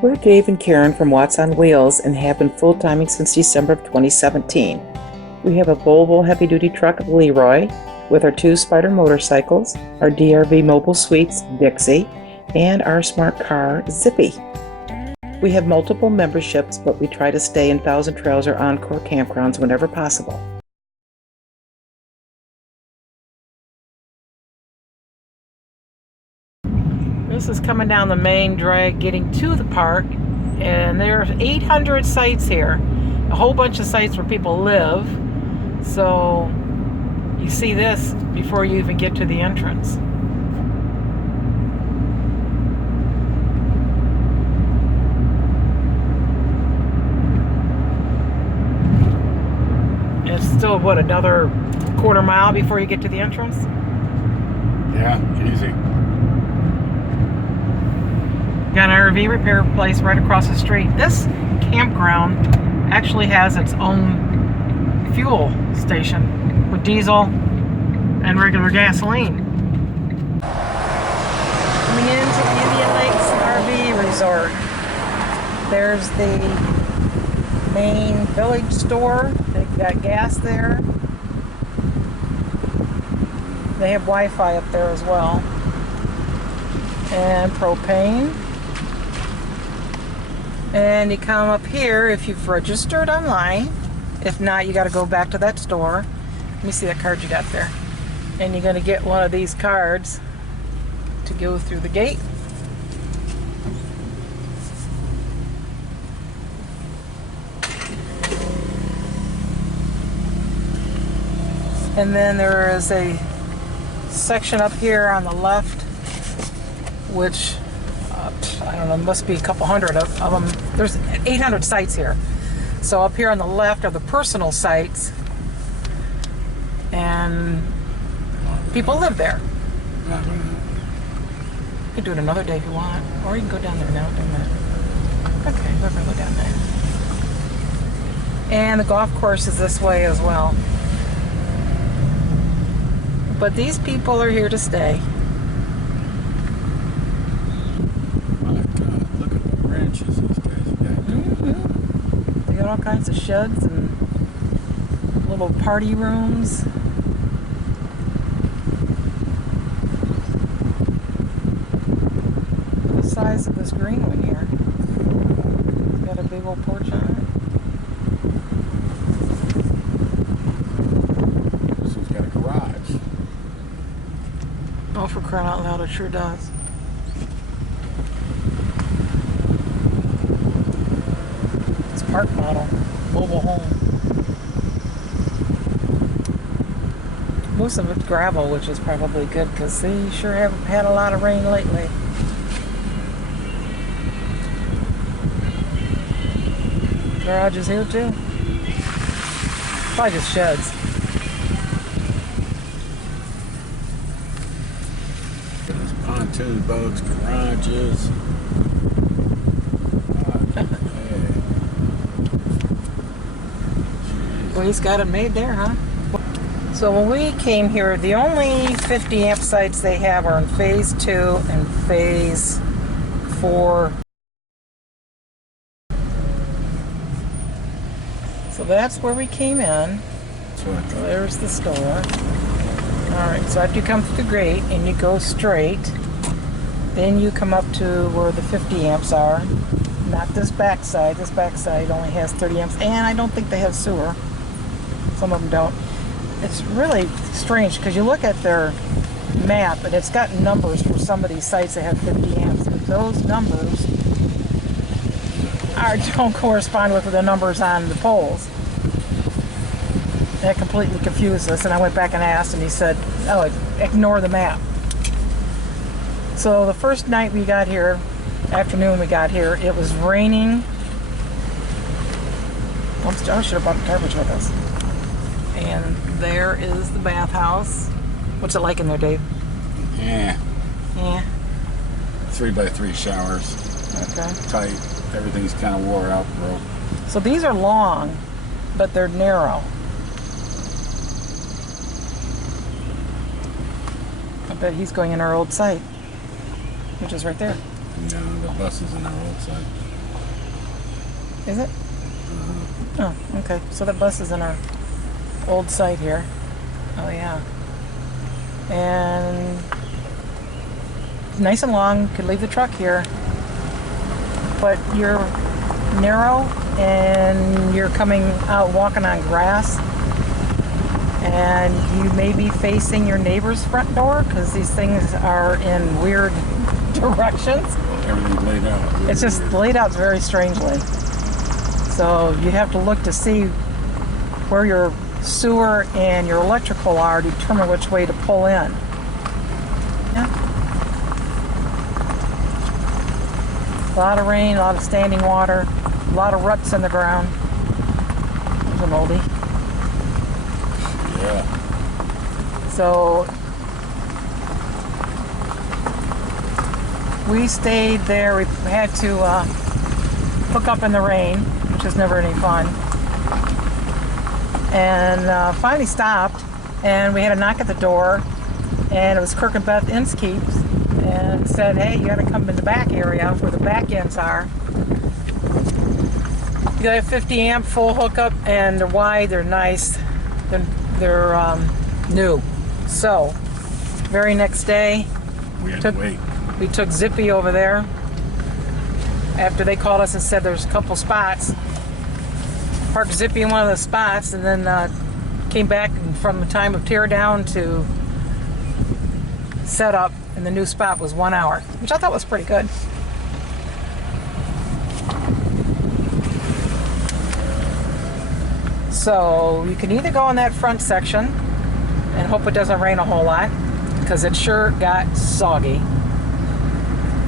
We're Dave and Karen from Watts on Wheels and have been full-timing since December of 2017. We have a Volvo heavy-duty truck, Leroy, with our 2 Spider motorcycles, our DRV mobile suites, Dixie, and our smart car, Zippy. We have multiple memberships, but we try to stay in Thousand Trails or Encore campgrounds whenever possible. This is coming down the main drag getting to the park, and there's 800 sites here. A whole bunch of sites where people live. So you see this before you even get to the entrance. It's still, what, another quarter mile before you get to the entrance? Yeah, easy. Got an RV repair place right across the street. This campground actually has its own fuel station with diesel and regular gasoline. Coming into Indian Lakes RV Resort. There's the main village store. They've got gas there. They have Wi-Fi up there as well. And propane. And you come up here if you've registered online. If not, you got to go back to that store. Let me see that card you got there. And you're going to get one of these cards to go through the gate. And then there is a section up here on the left, which I don't know, there must be a couple hundred of them. There's 800 sites here. So up here on the left are the personal sites, and people live there. You can do it another day if you want, or you can go down there now. Doesn't matter. Okay, we're gonna go down there. And the golf course is this way as well. But these people are here to stay. They got all kinds of sheds and little party rooms. The size of this green one here. It's got a big old porch on it. This one's got a garage. Oh, for crying out loud, it sure does. Park model, mobile home. Most of it's gravel, which is probably good because they sure haven't had a lot of rain lately. Garage is here too. Probably just sheds. There's pontoon boats, garages. Well, he's got it made there, huh? So when we came here, the only 50 amp sites they have are in phase 2 and phase 4. So that's where we came in. So there's the store. Alright, so after you come through the gate and you go straight, then you come up to where the 50 amps are. Not this back side. This back side only has 30 amps, and I don't think they have sewer. Some of them don't. It's really strange because you look at their map and it's got numbers for some of these sites that have 50 amps, but those numbers don't correspond with the numbers on the poles. That completely confused us, and I went back and asked, and he said, oh, ignore the map. So the first night we got here, afternoon we got here, it was raining. I should have brought garbage with us. And there is the bathhouse. What's it like in there, Dave? Yeah. Yeah. 3x3 showers. Okay. Tight. Everything's kind of wore out, broke. So these are long, but they're narrow. I bet he's going in our old site, which is right there. No, the bus is in our old site. Is it? Oh, okay. So the bus is in our old site here. Oh, yeah. And nice and long. Could leave the truck here. But you're narrow and you're coming out walking on grass. And you may be facing your neighbor's front door because these things are in weird directions. Well, everything's laid out. Really It's just weird. laid out very strangely. So you have to look to see where your sewer and your electrical are to determine which way to pull in. Yeah. A lot of rain, a lot of standing water, a lot of ruts in the ground. There's an oldie. Yeah. So we stayed there. We had to hook up in the rain, which is never any fun. And finally stopped, and we had a knock at the door, and it was Kirk and Beth Inskeeps, and said, hey, you got to come in the back area where the back ends are. You got a 50 amp full hookup, and they're wide, they're nice, they're new. So, very next day, We had to wait. we took Zippy over there after they called us and said there's a couple spots. Parked Zippy in one of the spots, and then came back, and from the time of tear down to set up in the new spot was 1 hour, which I thought was pretty good. So you can either go in that front section and hope it doesn't rain a whole lot, because it sure got soggy.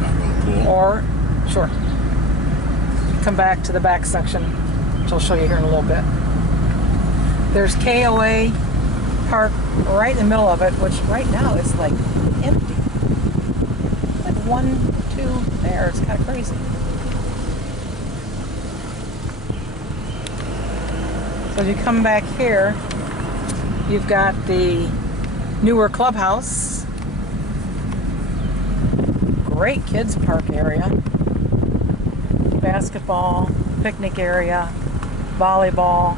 Not real cool. Or, sure, come back to the back section, which I'll show you here in a little bit. There's KOA Park right in the middle of it, which right now is like empty. Like 1, 2 there. It's kind of crazy. So as you come back here, you've got the newer clubhouse. Great kids park area. Basketball, picnic area, volleyball.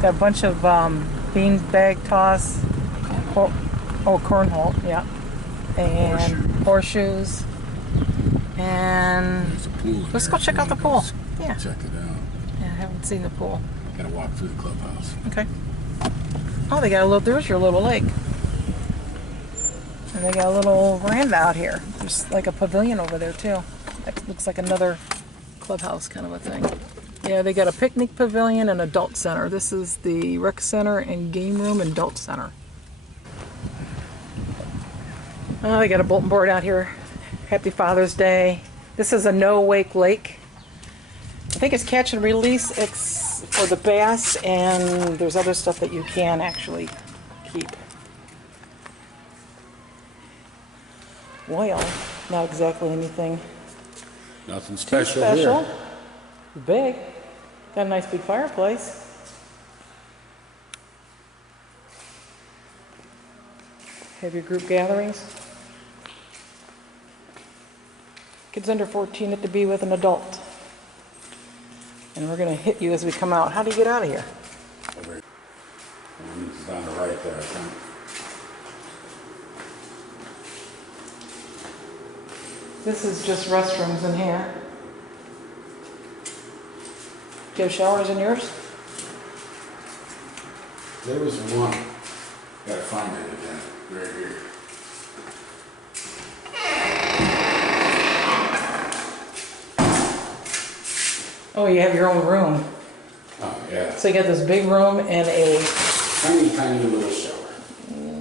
Got a bunch of beanbag toss. Cornhole, yeah. And horseshoes. And There's a pool. let's go check out the pool. Yeah. Check it out. Yeah, I haven't seen the pool. Gotta walk through the clubhouse. Okay. Oh, they got a little, there's your little lake. And they got a little veranda out here. There's like a pavilion over there too. That looks like another clubhouse kind of a thing. Yeah, they got a picnic pavilion and adult center. This is the rec center and game room and adult center. Oh, they got a bulletin board out here. Happy Father's Day. This is a no-wake lake. I think it's catch and release. It's for the bass, and there's other stuff that you can actually keep. Well, not exactly anything Nothing too special. special. Here. Big. Got a nice big fireplace. Have your group gatherings. Kids under 14 have to be with an adult. And we're going to hit you as we come out. How do you get out of here? Over here. And it's on the right there, I think. This is just restrooms in here. Do you have showers in yours? There was one. Gotta find it again. Right here. Oh, you have your own room. Oh, yeah. So you got this big room and a Tiny little shower.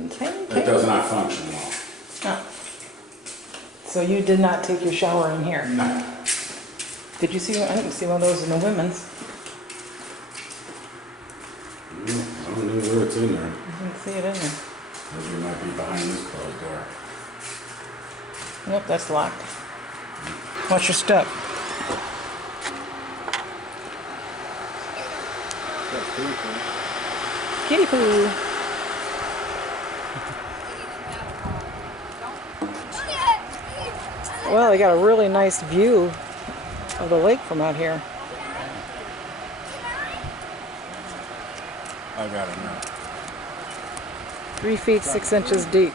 tiny. That does not function well. Oh. So you did not take your shower in here? No. Did you see one? I didn't see one of those in the women's. I don't know where it's in there. I didn't see it in there. Maybe it might be behind this closed door. Nope, that's locked. Watch your step. Kitty poo. Well, they got a really nice view of the lake from out here. I gotta know. 3 feet 6 inches deep.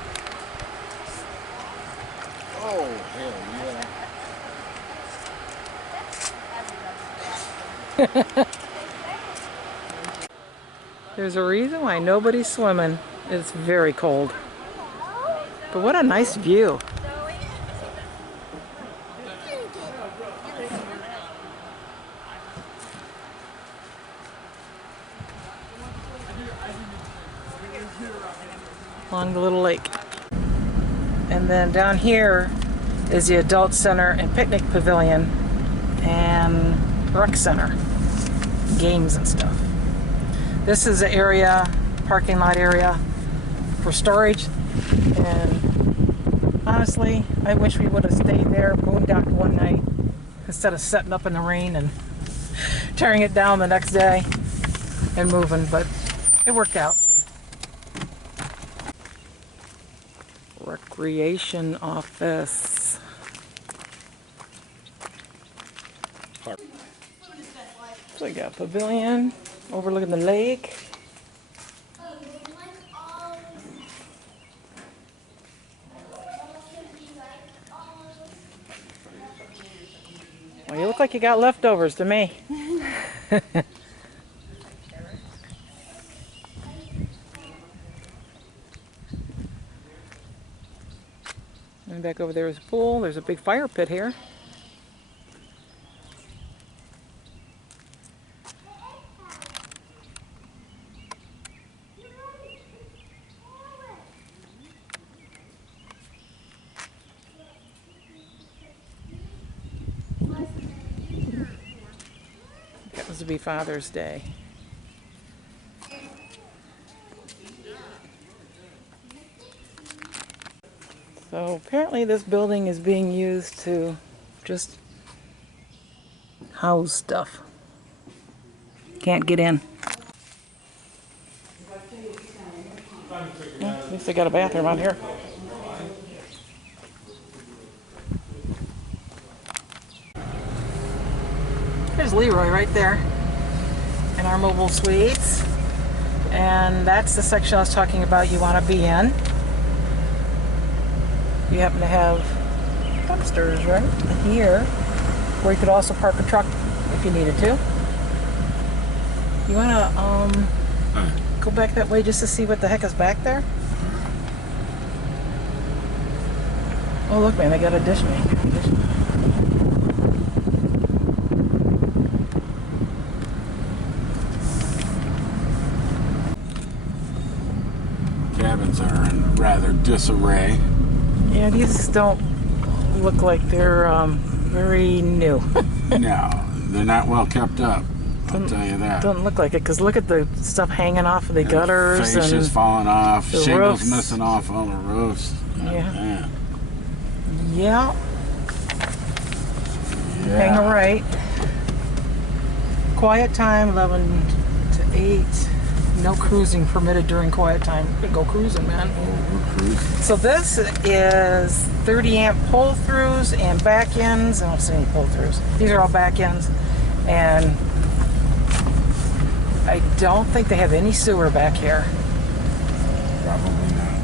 Oh, hell yeah. There's a reason why nobody's swimming. It's very cold. But what a nice view. Along the little lake. And then down here is the adult center and picnic pavilion and rec center, games and stuff. This is the area, parking lot area for storage, and honestly I wish we would have stayed there, boondocked one night instead of setting up in the rain and tearing it down the next day and moving, but it worked out. Recreation office. So we got a pavilion overlooking the lake. Well, you look like you got leftovers to me. And back over there is a pool. There's a big fire pit here. It happens to be Father's Day. So apparently this building is being used to just house stuff. Can't get in. Well, at least they got a bathroom out here. There's Leroy right there in our mobile suites. And that's the section I was talking about you want to be in. You happen to have dumpsters right here, where you could also park a truck if you needed to. You want to go back that way just to see what the heck is back there? Oh look, man, they got a dish maker. Cabins are in rather disarray. Yeah, these don't look like they're very new. No, they're not well kept up. I'll tell you that. Doesn't look like it, because look at the stuff hanging off of the gutters and fascias falling off, the shingles roofs. missing off on the roofs. Yeah. Yeah. Yeah. Yeah. Hang a right. Quiet time 11 to 8. No cruising permitted during quiet time. We can go cruising, man. Oh, we're cruising. So this is 30 amp pull-throughs and back ends. I don't see any pull-throughs. These are all back ends. And I don't think they have any sewer back here. Probably not.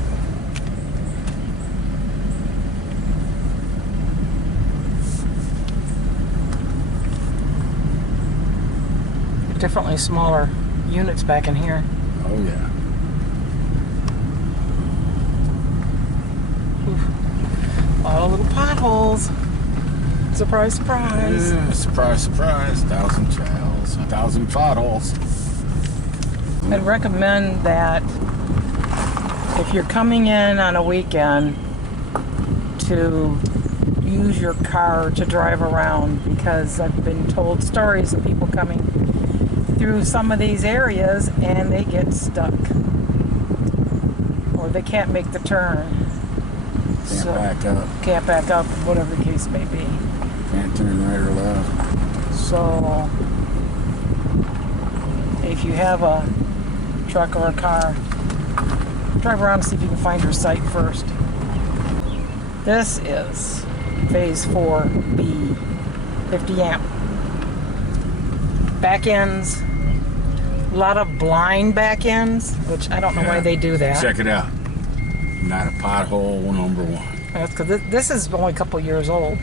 Definitely smaller units back in here. Oh yeah. Oof. A lot of little potholes. Surprise, surprise. Yeah, surprise, surprise. 1,000 trails, 1,000 potholes. I'd recommend that if you're coming in on a weekend to use your car to drive around, because I've been told stories of people coming through some of these areas and they get stuck, or they can't make the turn. Can't back up. Can't back up, whatever the case may be. Can't turn right or left. So if you have a truck or a car, drive around and see if you can find your site first. This is phase 4B, 50 amp. Back ends, a lot of blind back ends, which I don't know why they do that. Check it out. Not a pothole, number one. That's because this is only a couple years old.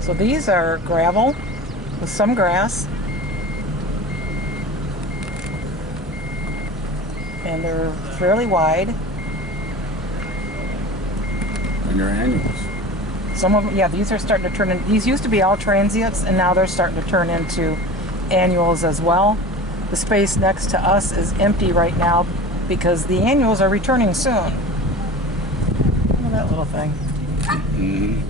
So these are gravel with some grass. And they're fairly wide. And your annuals. Some of them, yeah, these are starting to turn in. These used to be all transients, and now they're starting to turn into annuals as well. The space next to us is empty right now because the annuals are returning soon. Look at that little thing. Mm-hmm.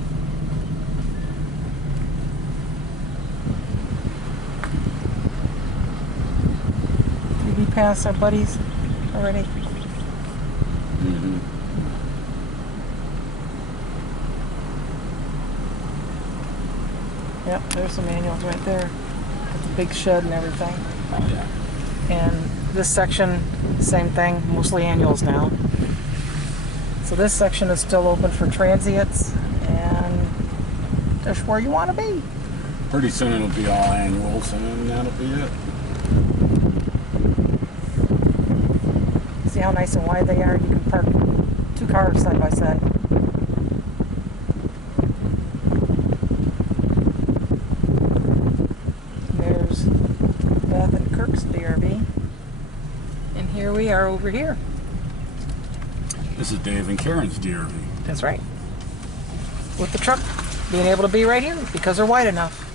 Did we pass our buddies already? Mm-hmm. Yep, there's some annuals right there. With the big shed and everything. Oh, yeah. And this section, same thing, mostly annuals now. So this section is still open for transients, and that's where you want to be. Pretty soon it'll be all annuals, and that'll be it. See how nice and wide they are? You can park 2 cars side by side. There's Beth and Kirk's DRV. And here we are over here. This is Dave and Karen's DRV. That's right. With the truck being able to be right here because they're wide enough.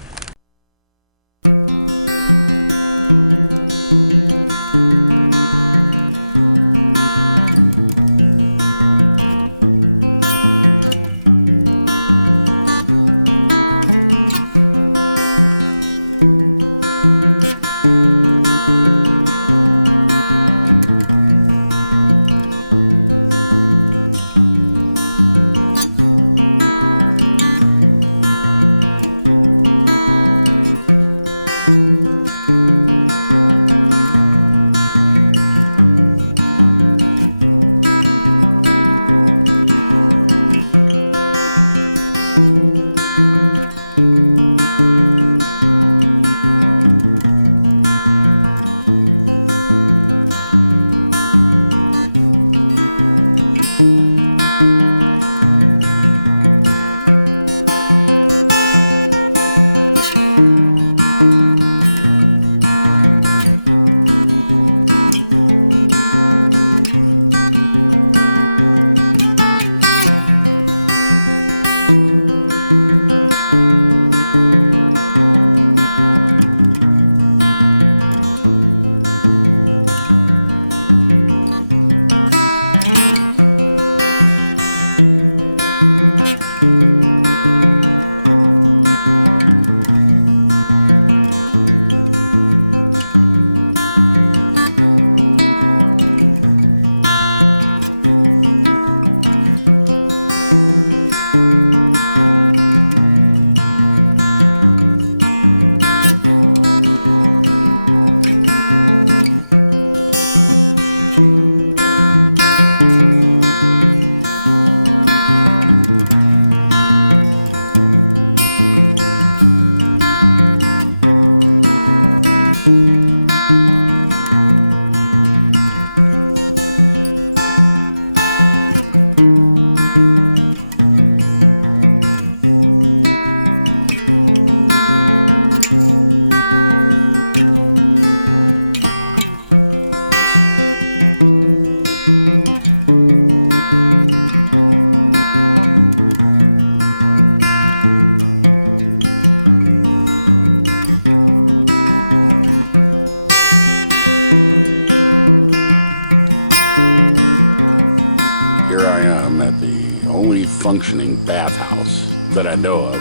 functioning bathhouse that I know of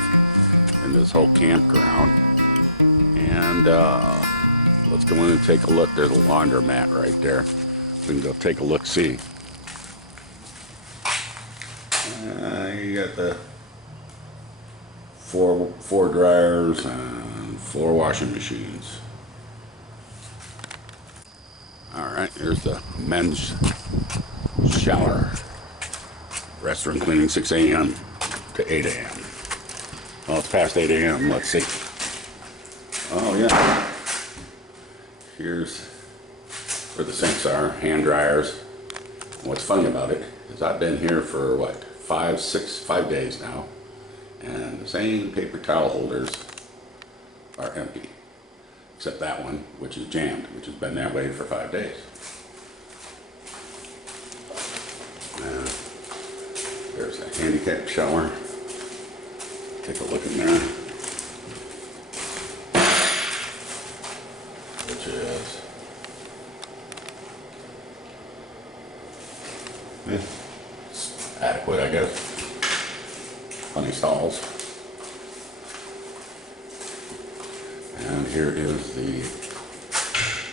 in this whole campground. And let's go in and take a look. There's a laundromat right there. We can go take a look, see. You got the four dryers and 4 washing machines. Alright, here's the men's shower. Restroom cleaning 6 a.m. to 8 a.m. Well, it's past 8 a.m. Let's see. Oh, yeah. Here's where the sinks are, hand dryers. And what's funny about it is I've been here for, what, 5 days now. And the same paper towel holders are empty. Except that one, which is jammed, which has been that way for 5 days. There's a handicap shower. Take a look in there. Which is it's adequate, I guess. Plenty of stalls. And here is the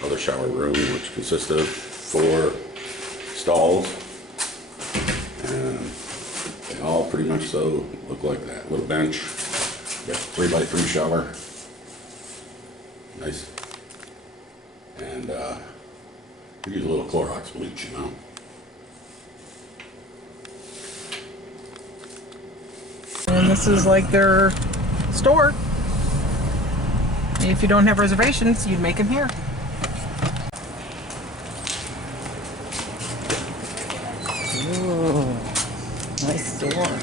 other shower room, which consists of 4 stalls. And they all pretty much so look like that. Little bench. Got a 3x3 shower. Nice. And you use a little Clorox bleach, you know. And this is like their store. If you don't have reservations, you'd make them here. Ooh, nice store.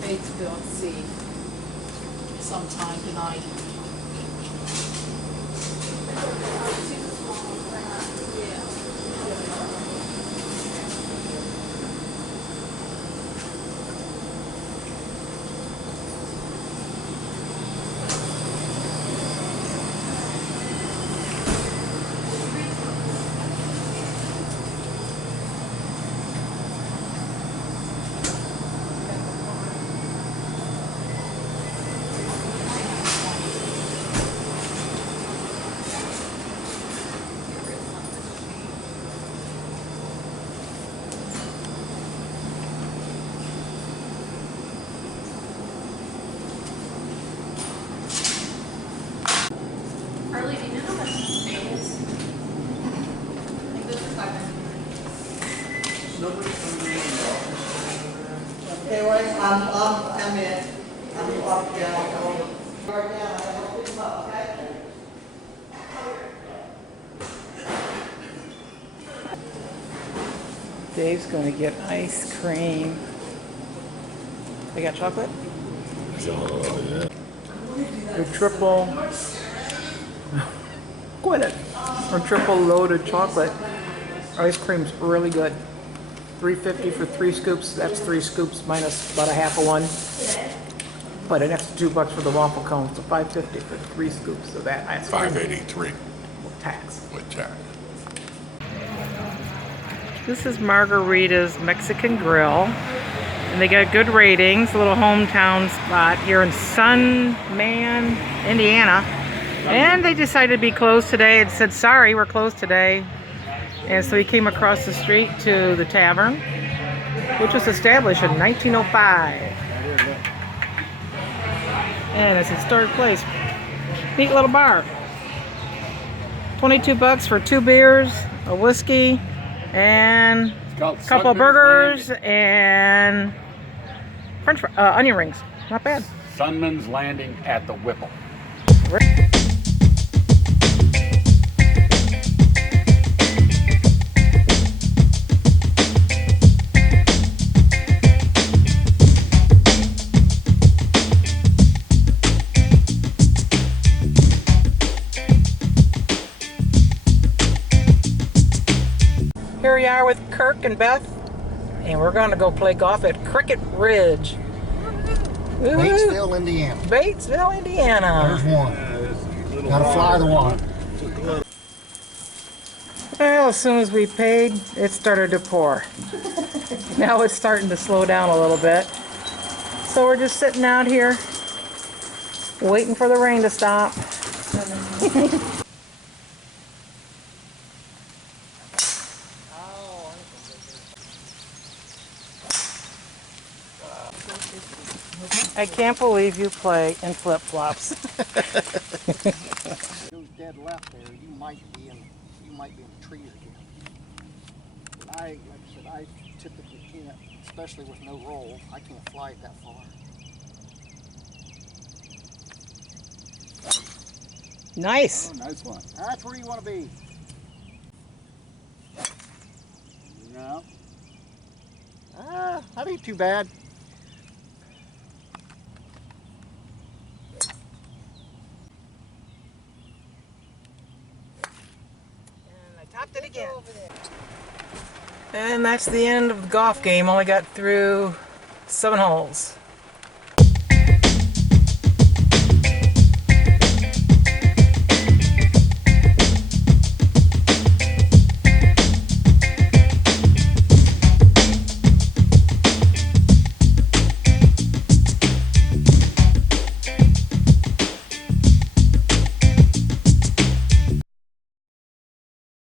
Batesville, see sometime tonight. I'm in. I'm locked down. Dave's gonna get ice cream. They got chocolate? Oh, yeah. Or triple. Quit it. Or triple loaded chocolate. Ice cream's really good. $3.50 for 3 scoops. That's 3 scoops minus about a half of one. But an extra $2 for the waffle cone, so $5.50 for 3 scoops of that ice cream. $5.83 With tax. with tax. This is Margarita's Mexican Grill, and they got good ratings. A little hometown spot here in Sunman, Indiana. And they decided to be closed today. It said, sorry, we're closed today. And so he came across the street to the tavern, which was established in 1905. And it's a historic place. Neat little bar. $22 for 2 beers, a whiskey, and a couple of burgers and French onion rings. Not bad. Sunman's Landing at the Whipple. Here we are with Kirk and Beth, and we're going to go play golf at Cricket Ridge. Batesville, Indiana. Batesville, Indiana. There's one. Gotta fly the water. Well, as soon as we paid, it started to pour. Now it's starting to slow down a little bit. So we're just sitting out here, waiting for the rain to stop. I can't believe you play in flip-flops. Goes dead left there. You might be in, you might be in the trees again. But like I said, I typically can't, especially with no roll, I can't fly it that far. Nice. Oh, nice one. That's where you want to be. No. That ain't too bad. And I topped it again. And that's the end of the golf game. Only got through 7 holes.